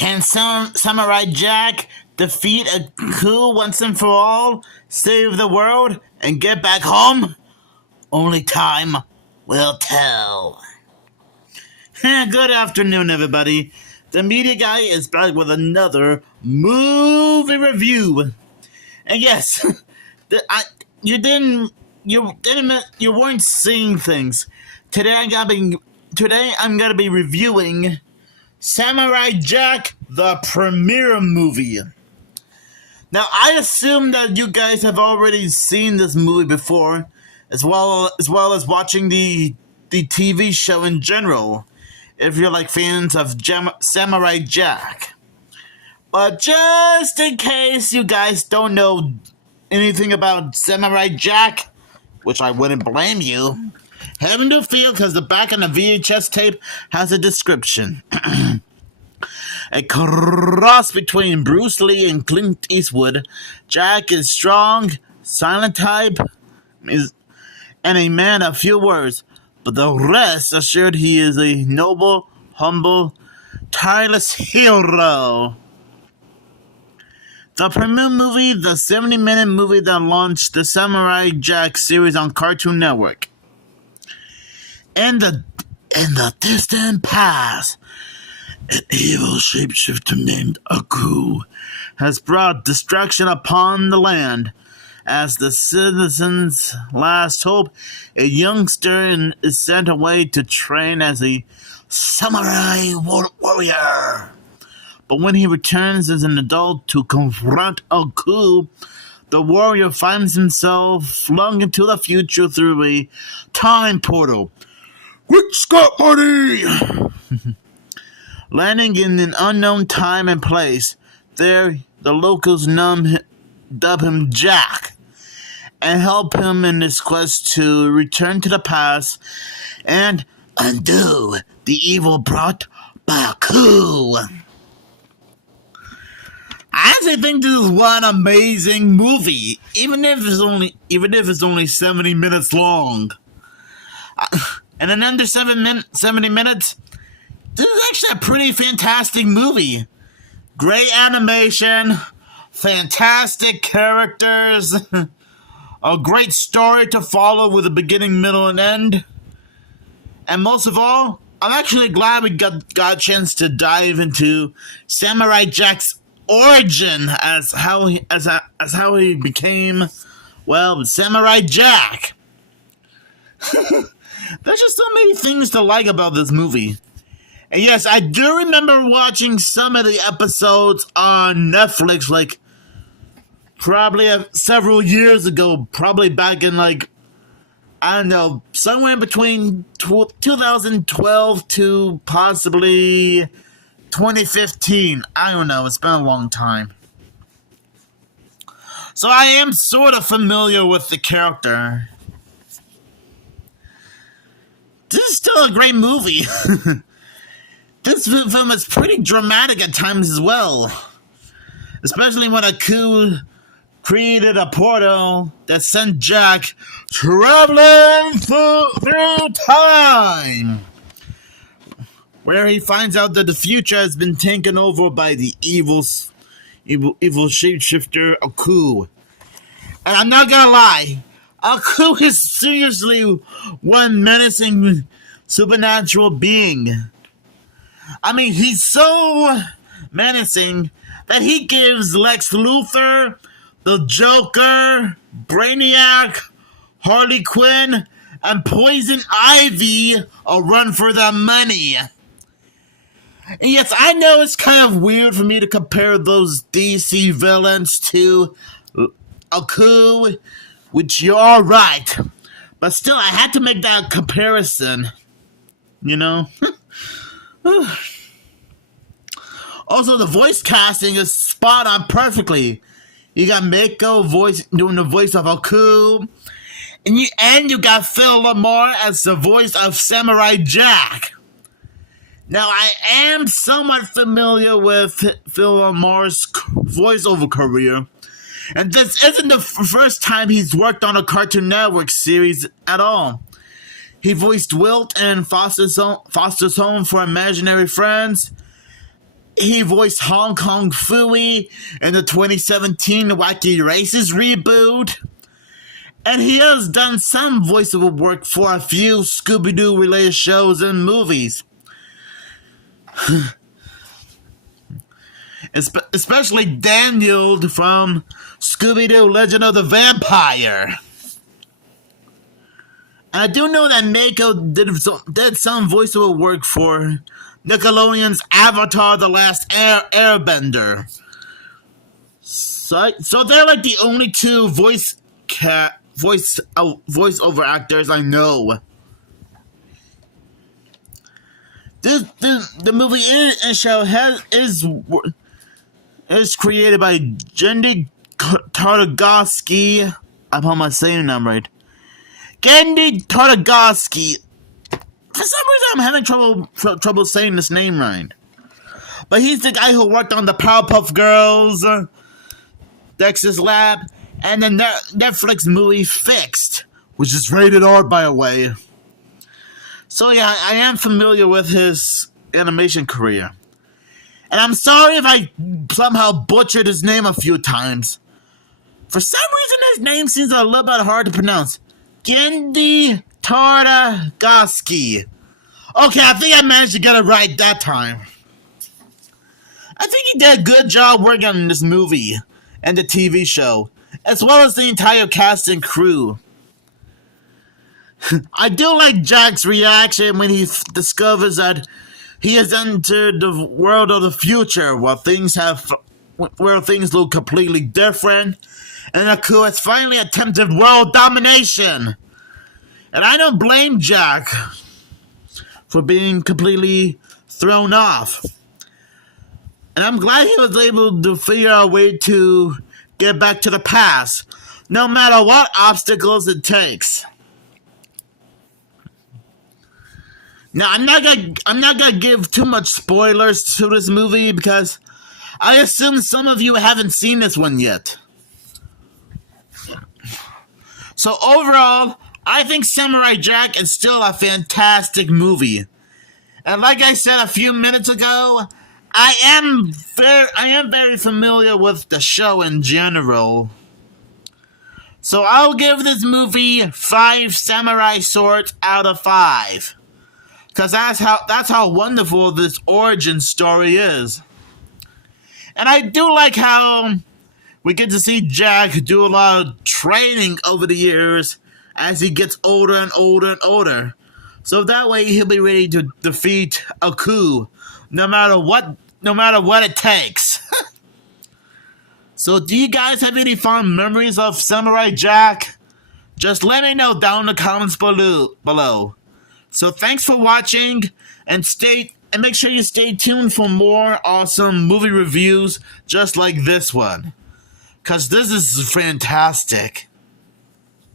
Can Samurai Jack defeat a coup once and for all, save the world, and get back home? Only time will tell. Good afternoon, everybody. The Media Guy is back with another movie review. And yes, you weren't seeing things. Today I'm gonna be reviewing Samurai Jack, the premiere movie. Now, I assume that you guys have already seen this movie before, as well as watching the TV show in general, if you're like fans of Samurai Jack. But just in case you guys don't know anything about Samurai Jack, which I wouldn't blame you, have no fear because the back of the VHS tape has a description. A cross between Bruce Lee and Clint Eastwood, Jack is strong, silent type, and a man of few words, but the rest assured he is a noble, humble, tireless hero. The premiere movie, the 70-minute movie that launched the Samurai Jack series on Cartoon Network. In the distant past, an evil shapeshifter named Aku has brought destruction upon the land. As the citizens' last hope, a youngster is sent away to train as a samurai warrior. But when he returns as an adult to confront Aku, the warrior finds himself flung into the future through a time portal. Quick, Scott, buddy! Landing in an unknown time and place, there the locals dub him Jack and help him in his quest to return to the past and undo the evil brought by a coup. I actually think this is one amazing movie, even if it's only 70 minutes long. And in under 70 minutes, this is actually a pretty fantastic movie. Great animation, fantastic characters, a great story to follow with a beginning, middle, and end. And most of all, I'm actually glad we got a chance to dive into Samurai Jack's origin as how he became, well, Samurai Jack. There's just so many things to like about this movie. And yes, I do remember watching some of the episodes on Netflix, like, probably several years ago, probably back in, like, I don't know, somewhere between 2012 to possibly 2015. I don't know, it's been a long time. So I am sort of familiar with the character. This is still a great movie. This film is pretty dramatic at times as well. Especially when Aku created a portal that sent Jack traveling through time, where he finds out that the future has been taken over by the evil shapeshifter Aku. And I'm not gonna lie, Aku is seriously one menacing supernatural being. I mean, he's so menacing that he gives Lex Luthor, the Joker, Brainiac, Harley Quinn, and Poison Ivy a run for their money. And yes, I know it's kind of weird for me to compare those DC villains to Aku, which you're right. But still, I had to make that comparison. You know? Also, the voice casting is spot on perfectly. You got Mako doing the voice of Aku, and you got Phil Lamar as the voice of Samurai Jack. Now, I am somewhat familiar with Phil Lamar's voiceover career, and this isn't the first time he's worked on a Cartoon Network series at all. He voiced Wilt in Foster's Home for Imaginary Friends. He voiced Hong Kong Phooey in the 2017 Wacky Races reboot. And he has done some voiceover work for a few Scooby-Doo related shows and movies. Especially Daniel from Scooby-Doo Legend of the Vampire. And I do know that Mako did some voiceover work for Nickelodeon's Avatar: The Last Airbender. So they're like the only two voiceover actors I know. The movie and show is created by Gendy Tartakovsky. I hope I'm saying that right. Gendy Tartakovsky. For some reason, I'm having trouble saying this name right. But he's the guy who worked on the Powerpuff Girls, Dexter's Lab, and the Netflix movie Fixed, which is rated R, by the way. So yeah, I am familiar with his animation career. And I'm sorry if I somehow butchered his name a few times. For some reason, his name seems a little bit hard to pronounce. Gendy Tartakovsky. Okay, I think I managed to get it right that time. I think he did a good job working on this movie and the TV show, as well as the entire cast and crew. I do like Jack's reaction when he discovers that he has entered the world of the future, where things look completely different, and Aku has finally attempted world domination. And I don't blame Jack for being completely thrown off. And I'm glad he was able to figure out a way to get back to the past, no matter what obstacles it takes. Now, I'm not gonna give too much spoilers to this movie because I assume some of you haven't seen this one yet. So overall, I think Samurai Jack is still a fantastic movie. And like I said a few minutes ago, I am very familiar with the show in general. So I'll give this movie 5 samurai swords out of 5. Because that's how wonderful this origin story is. And I do like how we get to see Jack do a lot of training over the years as he gets older and older and older. So that way he'll be ready to defeat Aku no matter what it takes. So do you guys have any fond memories of Samurai Jack? Just let me know down in the comments below. So thanks for watching, and make sure you stay tuned for more awesome movie reviews just like this one. 'Cause this is fantastic.